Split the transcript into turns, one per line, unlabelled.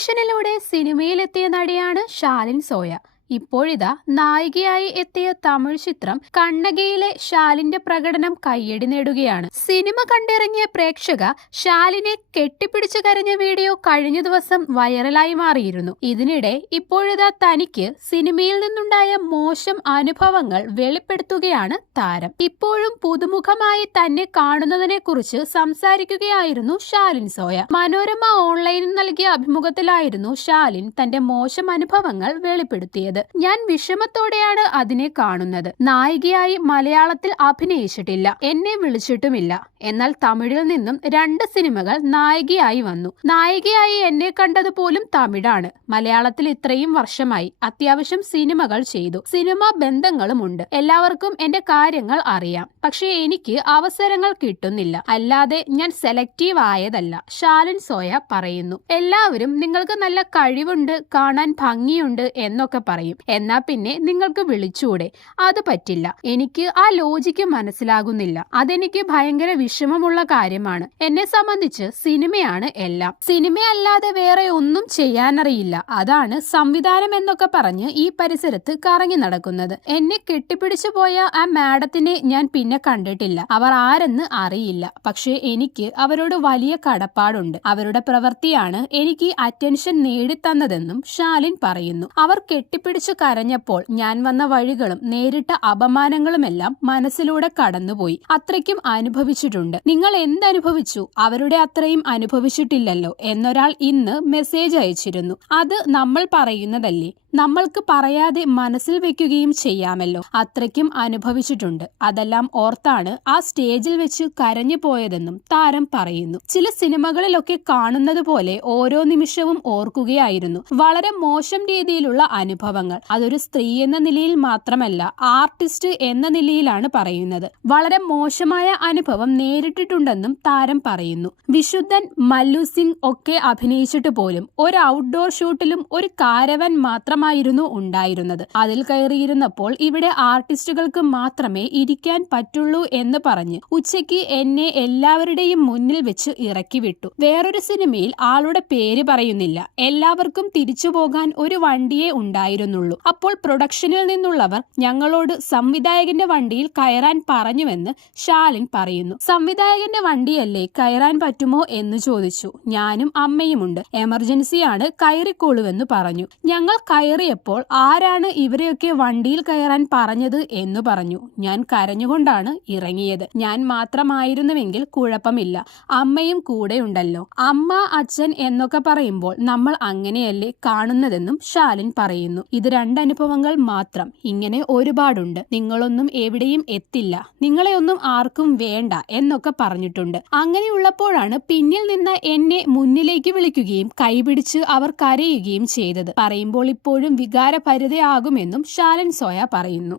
ഓഡിഷനിലൂടെ സിനിമയിലെത്തിയ നടിയാണ് ഷാലിൻ സോയ. ഇപ്പോഴിതാ നായികയായി എത്തിയ തമിഴ് ചിത്രം കണ്ണകയിലെ ഷാലിന്റെ പ്രകടനം കയ്യടി നേടുകയാണ്. സിനിമ കണ്ടിറങ്ങിയ പ്രേക്ഷക ഷാലിനെ കെട്ടിപ്പിടിച്ചു കരഞ്ഞ വീഡിയോ കഴിഞ്ഞ ദിവസം വൈറലായി മാറിയിരുന്നു. ഇതിനിടെ ഇപ്പോഴിതാ തനിക്ക് സിനിമയിൽ നിന്നുണ്ടായ മോശം അനുഭവങ്ങൾ വെളിപ്പെടുത്തുകയാണ് താരം. ഇപ്പോഴും പുതുമുഖമായി തന്നെ കാണുന്നതിനെ കുറിച്ച് സംസാരിക്കുകയായിരുന്നു ഷാലിൻ സോയ. മനോരമ ഓൺലൈനിൽ നൽകിയ അഭിമുഖത്തിലായിരുന്നു ഷാലിൻ തന്റെ മോശം അനുഭവങ്ങൾ വെളിപ്പെടുത്തിയത്. ഞാൻ വിഷമത്തോടെയാണ് അതിനെ കാണുന്നത്. നായികയായി മലയാളത്തിൽ അഭിനയിച്ചിട്ടില്ല. എന്നെ വിളിച്ചിട്ടുമില്ല. എന്നാൽ തമിഴിൽ നിന്നും രണ്ട് സിനിമകൾ നായികയായി വന്നു. നായികയായി എന്നെ കണ്ടത് പോലും തമിഴാണ്. മലയാളത്തിൽ ഇത്രയും വർഷമായി അത്യാവശ്യം സിനിമകൾ ചെയ്തു. സിനിമാ ബന്ധങ്ങളുമുണ്ട്. എല്ലാവർക്കും എന്റെ കാര്യങ്ങൾ അറിയാം. പക്ഷേ എനിക്ക് അവസരങ്ങൾ കിട്ടുന്നില്ല. അല്ലാതെ ഞാൻ സെലക്റ്റീവ് ആയതല്ല ശാലിൻ സോയ പറയുന്നു. എല്ലാവരും നിങ്ങൾക്ക് നല്ല കഴിവുണ്ട് കാണാൻ ഭംഗിയുണ്ട് എന്നൊക്കെ പറയും എന്നാ പിന്നെ നിങ്ങൾക്ക് വിളിച്ചൂടെ. അത് പറ്റില്ല. എനിക്ക് ആ ലോജിക്ക് മനസ്സിലാകുന്നില്ല. അതെനിക്ക് ഭയങ്കര വിഷമമുള്ള കാര്യമാണ്. എന്നെ സംബന്ധിച്ച് സിനിമയാണ് എല്ലാം. സിനിമയല്ലാതെ വേറെ ഒന്നും ചെയ്യാനറിയില്ല. അതാണ് സംവിധാനം എന്നൊക്കെ പറഞ്ഞ് ഈ പരിസരത്ത് കറങ്ങി നടക്കുന്നത്. എന്നെ കെട്ടിപ്പിടിച്ചു പോയ ആ മാഡത്തിനെ ഞാൻ പിന്നെ കണ്ടിട്ടില്ല. അവർ ആരെന്ന് അറിയില്ല. പക്ഷേ എനിക്ക് അവരോട് വലിയ കടപ്പാടുണ്ട്. അവരുടെ പ്രവൃത്തിയാണ് എനിക്ക് അറ്റൻഷൻ നേടിത്തന്നതെന്നും ഷാലിൻ പറയുന്നു. അവർ കെട്ടിപ്പിടിച്ചു കരഞ്ഞപ്പോൾ ഞാൻ വന്ന വഴികളും നേരിട്ട അപമാനങ്ങളുമെല്ലാം മനസ്സിലൂടെ കടന്നുപോയി. അത്രയ്ക്കും അനുഭവിച്ചിട്ടുണ്ട്. നിങ്ങൾ എന്തനുഭവിച്ചു? അവരുടെ അത്രയും അനുഭവിച്ചിട്ടില്ലല്ലോ എന്നൊരാൾ ഇന്ന് മെസ്സേജ് അയച്ചിരുന്നു. അത് നമ്മൾ പറയുന്നതല്ലേ? നമ്മൾക്ക് പറയാതെ മനസ്സിൽ വെക്കുകയും ചെയ്യാമല്ലോ. അത്രയ്ക്കും അനുഭവിച്ചിട്ടുണ്ട്. അതെല്ലാം ഓർത്താണ് ആ സ്റ്റേജിൽ വെച്ച് കരഞ്ഞു പോയതെന്നും താരം പറയുന്നു. ചില സിനിമകളിലൊക്കെ കാണുന്നത് പോലെ ഓരോ നിമിഷവും ഓർക്കുകയായിരുന്നു. വളരെ മോശം രീതിയിലുള്ള അനുഭവങ്ങൾ. അതൊരു സ്ത്രീ എന്ന നിലയിൽ മാത്രമല്ല ആർട്ടിസ്റ്റ് എന്ന നിലയിലാണ് പറയുന്നത്. വളരെ മോശമായ അനുഭവം നേരിട്ടിട്ടുണ്ടെന്നും താരം പറയുന്നു. വിശുദ്ധൻ മല്ലു സിംഗ് ഒക്കെ അഭിനയിച്ചിട്ട് പോലും ഒരു ഔട്ട്ഡോർ ഷൂട്ടിലും ഒരു കാരവൻ മാത്രമായിരുന്നു ഉണ്ടായിരുന്നത്. അതിൽ കയറിയിരുന്നപ്പോൾ ഇവിടെ ആർട്ടിസ്റ്റുകൾക്ക് മാത്രമേ ഇരിക്കാൻ പറ്റുള്ളൂ എന്ന് പറഞ്ഞ് ഉച്ചയ്ക്ക് എന്നെ എല്ലാവരുടെയും മുന്നിൽ വെച്ച് ഇറക്കി വിട്ടു വേറൊരു സിനിമയിൽ ആളുടെ പേര് പറയുന്നില്ല. എല്ലാവർക്കും തിരിച്ചു പോകാൻ ഒരു വണ്ടിയേ ഉണ്ടായിരുന്നുള്ളൂ. അപ്പോൾ പ്രൊഡക്ഷനിൽ നിന്നുള്ളവർ ഞങ്ങളോട് സംവിധായകന്റെ വണ്ടിയിൽ കയറാൻ പറഞ്ഞുവെന്ന് ഷാലിൻ പറയുന്നു. സംവിധായകന്റെ വണ്ടിയല്ലേ കയറാൻ പറ്റുമോ എന്ന് ചോദിച്ചു. ഞാനും അമ്മയുമുണ്ട്. എമർജൻസിയാണ് കയറിക്കോളുവെന്ന് പറഞ്ഞു. ഞങ്ങൾ കയറിയപ്പോൾ ആരാണ് ഇവരെയൊക്കെ വണ്ടിയിൽ കയറാൻ പറഞ്ഞത് എന്ന് പറഞ്ഞു. ഞാൻ കരഞ്ഞുകൊണ്ടാണ് ഇറങ്ങിയത്. ഞാൻ മാത്രമായിരുന്നുവെങ്കിൽ കുഴപ്പമില്ല. അമ്മയും കൂടെ ഉണ്ടല്ലോ. അമ്മ അച്ഛൻ എന്നൊക്കെ പറയുമ്പോൾ നമ്മൾ അങ്ങനെയല്ലേ കാണുന്നതെന്നും ശാലിൻ പറയുന്നു. ഇത് രണ്ടനുഭവങ്ങൾ മാത്രം. ഇങ്ങനെ ഒരുപാടുണ്ട്. നിങ്ങളൊന്നും എവിടെയും എത്തില്ല. നിങ്ങളെ ഒന്നും ആർക്കും വേണ്ട എന്നൊക്കെ പറഞ്ഞിട്ടുണ്ട്. അങ്ങനെയുള്ളപ്പോഴാണ് പിന്നിൽ നിന്ന് എന്നെ മുന്നിലേക്ക് വിളിക്കുകയും കൈപിടിച്ച് അവർ കരയുകയും ചെയ്തത്. പറയുമ്പോൾ ഇപ്പോഴും വികാരഭരിതയാകുമെന്നും ഷാലൻ സോയ പറയുന്നു.